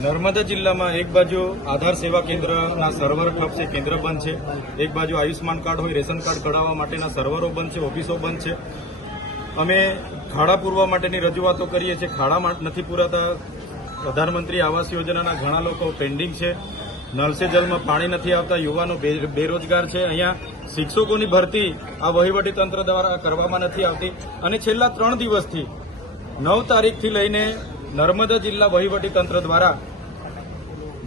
નર્મદા જિલ્લામાં એક બાજુ આધાર સેવા કેન્દ્રના સર્વર ક્લબ છે, કેન્દ્ર બંધ છે. એક બાજુ આયુષ્માન કાર્ડ હોય, રેશન કાર્ડ કઢાવવા માટેના સર્વરો બંધ છે, ઓફિસો બંધ છે. અમે ખાડા પૂરવા માટેની રજૂઆતો કરીએ છીએ. ખાડા નથી પૂરાતા. પ્રધાનમંત્રી આવાસ યોજનાના ઘણા લોકો પેન્ડિંગ છે. નલસે જલમાં પાણી નથી આવતા. યુવાનો બેરોજગાર છે. અહીંયા શિક્ષકોની ભરતી આ વહીવટી તંત્ર દ્વારા કરવામાં નથી આવતી. અને છેલ્લા ત્રણ દિવસથી નવ તારીખથી લઈને નર્મદા જિલ્લા વહીવટી તંત્ર દ્વારા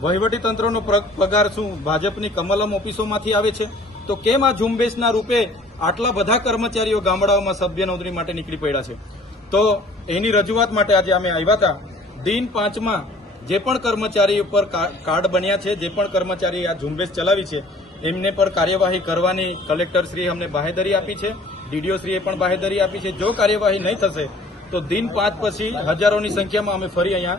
વહીવટી તંત્રનો પ્ર- પગાર શું? ભાજપની કમલમ ઓફિસોમાંથી આવે છે? તો કેમ આ ઝુંબેશના રૂપે આટલા બધા કર્મચારીઓ ગામડાઓમાં સભ્ય નોંધણી માટે નીકળી પડ્યા છે? તો એની રજૂઆત માટે આજે અમે આવ્યા હતા. દિન પાંચમાં જે પણ કર્મચારી ઉપર કાર્ડ બન્યા છે, જે પણ કર્મચારી આ ઝુંબેશ ચલાવી છે, એમને પર કાર્યવાહી કરવાની કલેક્ટરશ્રીએ અમને બાહેધરી આપી છે. ડીડીઓ શ્રીએ પણ બાહેધરી આપી છે. જો કાર્યવાહી નહીં થશે, તો દિન પાંચ પછી હજારોની સંખ્યામાં અમે ફરી અહીંયા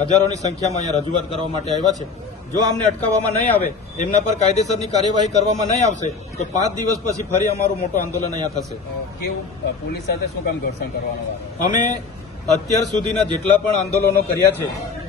હજારોની સંખ્યામાં અહીંયા રજૂઆત કરવા માટે આવ્યા છે. જો આમને અટકાવવામાં નહીં આવે એમના પર કાયદેસરની કાર્યવાહી કરવામાં નહીં આવશે તો પાંચ દિવસ પછી ફરી અમારું મોટું આંદોલન અહીંયા થશે. કેવું પોલીસ સાથે શું કામ ઘર્ષણ કરવાનો અમે અત્યાર સુધીના જેટલા પણ આંદોલનો કર્યા છે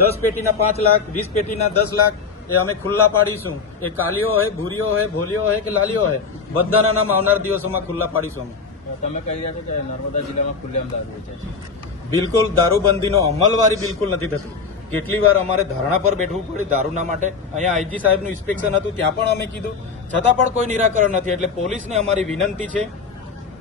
દસ પેટીના પાંચ લાખ વીસ પેટીના દસ લાખ એ અમે ખુલ્લા પાડીશું. એ કાલીઓ હોય ભૂરીઓ હોય ભોલીઓ હોય કે લાલીઓ હોય બધાના નામ આવનાર દિવસોમાં ખુલ્લા પાડીશું અમે. તમે કહી રહ્યા છો કે નર્મદા જિલ્લામાં ખુલ્લેઆમ દારૂ વેચાય બિલકુલ દારૂબંધીનો અમલવારી બિલકુલ નથી થતી. કેટલી વાર અમારે ધારણા પર બેઠવું પડ્યું દારૂના માટે. અહીંયા આઈજી સાહેબનું ઇન્સ્પેક્શન હતું ત્યાં પણ અમે કીધું. છતાં પણ કોઈ નિરાકરણ નથી એટલે પોલીસને અમારી વિનંતી છે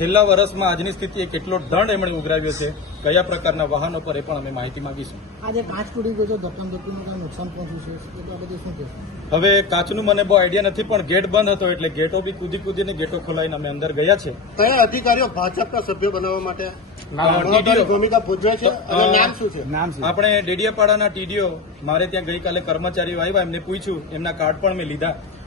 છેલ્લા વર્ષમાં આજની સ્થિતિએ કેટલો દંડ એમણે ઉઘરાવ્યો છે કયા પ્રકારના વાહનો પર એ પણ અમે માહિતી માંગીશું. આજે કાચ તૂટી ગયો છે નુકસાન પહોંચ્યું છે હવે કાચનું મને બહુ આઈડિયા નથી પણ ગેટ બંધ હતો એટલે ગેટો બી કૂદી કૂદીને ગેટો ખોલાવીને અમે અંદર ગયા છે. કયા અધિકારીઓ ભાજપના સભ્ય બનાવવા માટે? આપણે ડેડિયાપાડાના ટીડીઓ મારે ત્યાં ગઈકાલે કર્મચારીઓ આવ્યા એમને પૂછ્યું એમના કાર્ડ પણ મેં લીધા.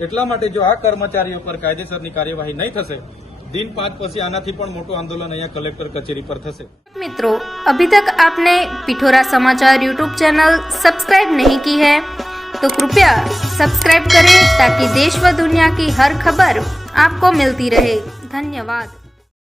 એટલા માટે જો આ કર્મચારીઓ પર કાયદેસરની કાર્યવાહી નહીં થશે દિન પાંચ પછી આનાથી પણ મોટું આંદોલન અહીંયા કલેક્ટર કચેરી પર થશે मित्रों अभी तक आपने पिठोरा समाचार यूट्यूब चैनल सब्सक्राइब नहीं की है तो कृपया सब्सक्राइब करें ताकि देश व दुनिया की हर खबर आपको मिलती रहे धन्यवाद